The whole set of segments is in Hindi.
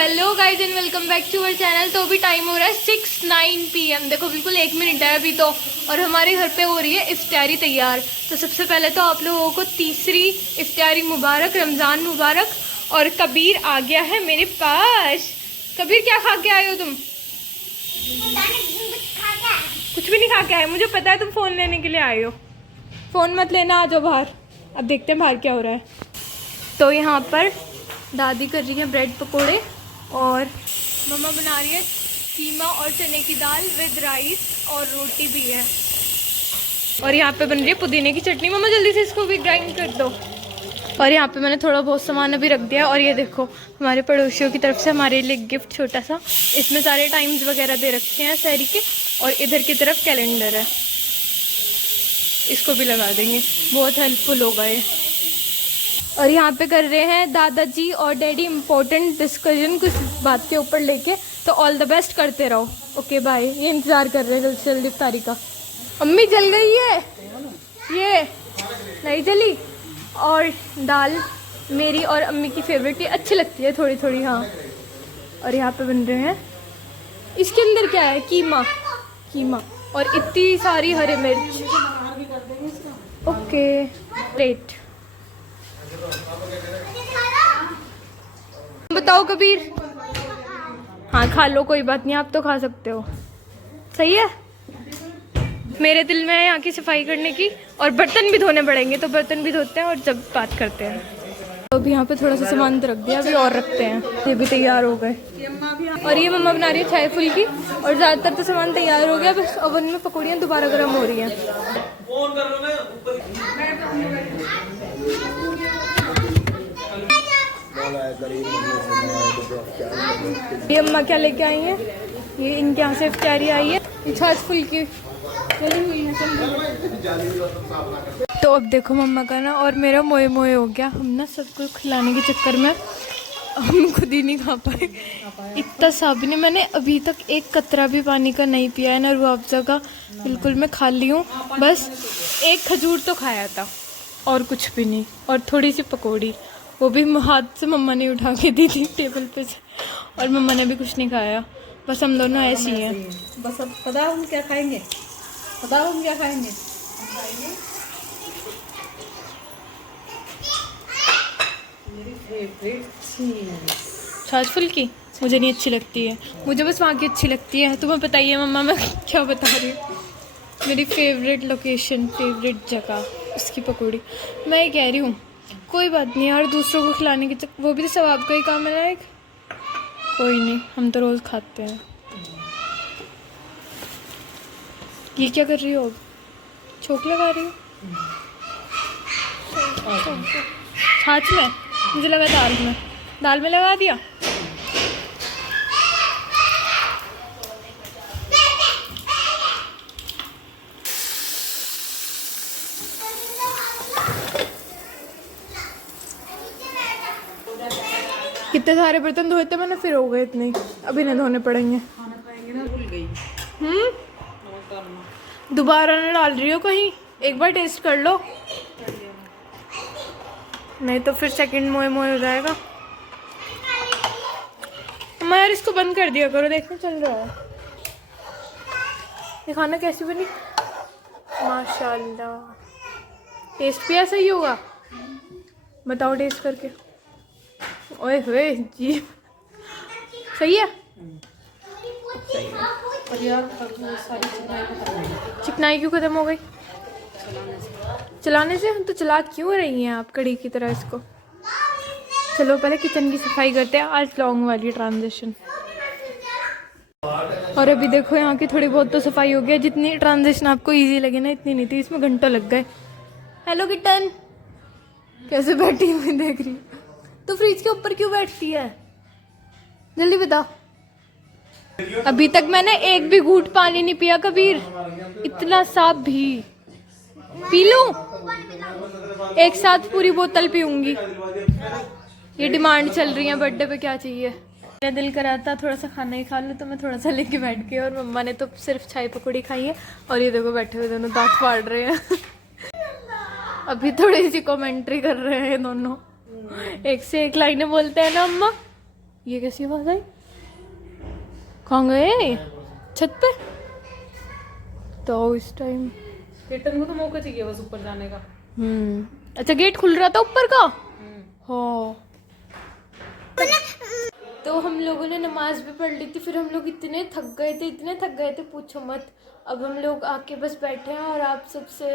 Hello guys and welcome back to our channel. तो अभी टाइम हो रहा है 6:09 PM। देखो बिल्कुल 1 मिनट है अभी तो, और हमारे घर पे हो रही है इफ्तारी तैयार। तो सबसे पहले तो आप लोगों को तीसरी इफ्तारी मुबारक, रमज़ान मुबारक। और कबीर आ गया है मेरे पास। कबीर क्या खा के आए हो तुम? कुछ भी नहीं खा के आए, मुझे पता है तुम फ़ोन लेने के लिए आए हो। फ़ोन मत लेना, आ जाओ बाहर। अब देखते हैं बाहर क्या हो रहा है। तो यहाँ पर दादी कर रही है ब्रेड पकोड़े और मम्मा बना रही है कीमा और चने की दाल विद राइस, और रोटी भी है। और यहाँ पे बन रही है पुदीने की चटनी। मम्मा जल्दी से इसको भी ग्राइंड कर दो। और यहाँ पे मैंने थोड़ा बहुत सामान अभी रख दिया। और ये देखो हमारे पड़ोसियों की तरफ से हमारे लिए गिफ्ट छोटा सा, इसमें सारे टाइम्स वगैरह दे रखे हैं शहरी के। और इधर की तरफ कैलेंडर है, इसको भी लगा देंगे, बहुत हेल्पफुल होगा ये। और यहाँ पे कर रहे हैं दादाजी और डैडी इम्पोर्टेंट डिस्कशन कुछ बात के ऊपर लेके। तो ऑल द बेस्ट, करते रहो। Okay bye. ये इंतज़ार कर रहे हैं जल्दी से जल्दी इफ्तारी का। अम्मी जल गई है, ये नहीं जली। और दाल मेरी और अम्मी की फेवरेट, ये अच्छी लगती है थोड़ी थोड़ी। हाँ, और यहाँ पे बन रहे हैं, इसके अंदर क्या है? कीमा। कीमा और इतनी सारी हरी मिर्च। Okay great. बताओ कबीर। हाँ खा लो, कोई बात नहीं, आप तो खा सकते हो। सही है। मेरे दिल में है यहाँ की सफाई करने की, और बर्तन भी धोने पड़ेंगे, तो बर्तन भी धोते हैं और जब बात करते हैं। तो अभी यहाँ पे थोड़ा सा सामान तो रख दिया, अभी और रखते हैं। ये भी तैयार हो गए। और ये मम्मा बना रही है चाय फुल्की, और ज़्यादातर तो सामान तैयार हो गया, बस ओवन में पकौड़ियाँ दोबारा गर्म हो रही हैं। ये अम्मा क्या लेके आई हैं? ये इनके यहाँ से इफ्तारी आई है, छाछ फुल्की हुई है। तो अब देखो मम्मा का ना और मेरा मोए मोए हो गया। हम ना सबको खिलाने के चक्कर में हम खुद ही नहीं खा पाए। इतना सा भी नहीं, मैंने अभी तक एक कतरा भी पानी का नहीं पिया है ना, रूह अफ़ज़ा का। बिल्कुल मैं खाली हूँ, बस एक खजूर तो खाया था और कुछ भी नहीं। और थोड़ी सी पकौड़ी, वो भी हाथ से मम्मा ने उठा के दी थी टेबल पे से, और मम्मा ने भी कुछ नहीं खाया। बस हम दोनों ऐसे ही हैं। बस अब पता हम क्या खाएंगे, पता हम क्या खाएंगे। मेरी फेवरेट चीज़ छाछ फुल्की मुझे नहीं अच्छी लगती है, मुझे बस वहाँ की अच्छी लगती है। तुम्हें बताइए मम्मा मैं क्या बता रही हूँ। मेरी फेवरेट लोकेशन, फेवरेट जगह, उसकी पकौड़ी। मैं ये कह रही हूँ कोई बात नहीं यार, दूसरों को खिलाने की वो भी तो सवाब का ही काम है ना एक। कोई नहीं, हम तो रोज़ खाते हैं। ये क्या कर रही हो अब? छोक लगा रही हो छाछ में? मुझे लगा दाल में लगा दिया। कितने सारे बर्तन धोए थे मैंने, फिर हो गए इतने, अभी नहीं धोने पड़ेंगे। भूल गई। दोबारा ना डाल रही हो कहीं, एक बार टेस्ट कर लो, नहीं तो फिर सेकंड मोए मोए हो जाएगा। अम्मा यार इसको बंद कर दिया करो, देखने चल रहा है। ये खाना कैसी बनी? माशाल्लाह, टेस्ट भी ऐसा ही होगा? बताओ टेस्ट करके। ओए होए जी, सही है। सही है। और यार सारी चिकनाई क्यों खत्म हो गई? चलाने से। हम तो चला क्यों रही हैं आप कड़ी की तरह इसको? चलो पहले किचन की सफाई करते हैं, आज लॉन्ग वाली ट्रांजिशन। और अभी देखो यहाँ की थोड़ी बहुत तो सफाई हो गई। जितनी ट्रांजिशन आपको इजी लगे ना, इतनी नहीं थी, इसमें घंटों लग गए। हेलो किटन, कैसे बैठी हुई देख रही? तो फ्रिज के ऊपर क्यों बैठती है? जल्दी बता। अभी तक मैंने एक भी घूंट पानी नहीं पिया कबीर, इतना सा भी। पी लूं? एक साथ पूरी बोतल पीऊंगी। ये डिमांड चल रही है बर्थडे पे, क्या चाहिए। मेरा दिल करा था थोड़ा सा खाना ही खा लूं, तो मैं थोड़ा सा लेके बैठ गई। और मम्मा ने तो सिर्फ चाय पकौड़ी खाई है, और ये देखो बैठे हुए दोनों दांत फाड़ रहे हैं। अभी थोड़ी सी कमेंट्री कर रहे हैं दोनों, एक से एक लाइनें बोलते हैं ना अम्मा। ये कैसी आवाज आई? कहाँ गए? छत पे? तो इस टाइम किटन को तो मौका चाहिए बस ऊपर जाने का। अच्छा गेट खुल रहा था ऊपर का। हाँ तो हम लोगों ने नमाज भी पढ़ ली थी, फिर हम लोग इतने थक गए थे पूछो मत। अब हम लोग आके बस बैठे हैं और आप सबसे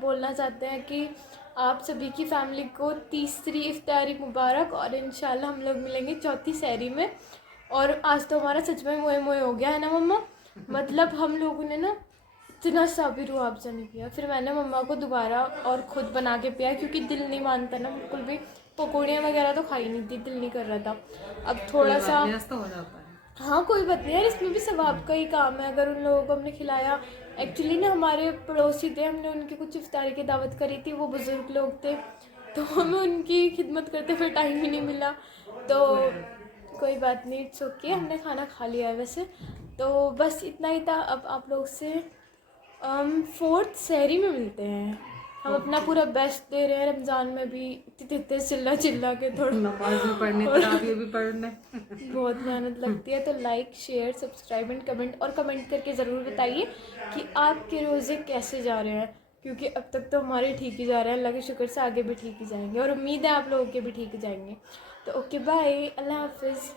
बोलना चाहते हैं कि आप सभी की फैमिली को तीसरी इफ्तारी मुबारक, और इंशाल्लाह हम लोग मिलेंगे चौथी सहरी में। और आज तो हमारा सच में मोए मोए हो गया है ना मम्मा, मतलब हम लोगों ने ना इतना सा भी रूह अफ़ज़ा नहीं पिया। फिर मैंने मम्मा को दोबारा और ख़ुद बना के पिया क्योंकि दिल नहीं मानता ना बिल्कुल भी। पकौड़ियाँ वगैरह तो खाई नहीं थी, दिल नहीं कर रहा था। अब थोड़ा सा तो हो जाता है। हाँ कोई बात नहीं यार, इसमें भी सवाब का ही काम है अगर उन लोगों को हमने खिलाया। एक्चुअली ना हमारे पड़ोसी थे, हमने उनकी कुछ इफ्तारी की दावत करी थी, वो बुज़ुर्ग लोग थे तो हमें उनकी खिदमत करते हुए टाइम ही नहीं मिला। तो कोई बात नहीं, इट्स ओके, हमने खाना खा लिया है वैसे। तो बस इतना ही था। अब आप लोग से फोर्थ सहरी में मिलते हैं। हम अपना पूरा बेस्ट दे रहे हैं रमज़ान में भी, इतने चिल्ला चिल्ला के थोड़ा नमाज भी पढ़ने, तरावी भी पढ़ने। बहुत मेहनत लगती है। तो like share subscribe and comment, और कमेंट करके ज़रूर बताइए कि आपके रोज़े कैसे जा रहे हैं, क्योंकि अब तक तो हमारे ठीक ही जा रहे हैं, अल्लाह के शुक्र से आगे भी ठीक ही जाएंगे और उम्मीद है आप लोगों के भी ठीक ही जाएंगे। तो ओके बाय, अल्लाह हाफिज़।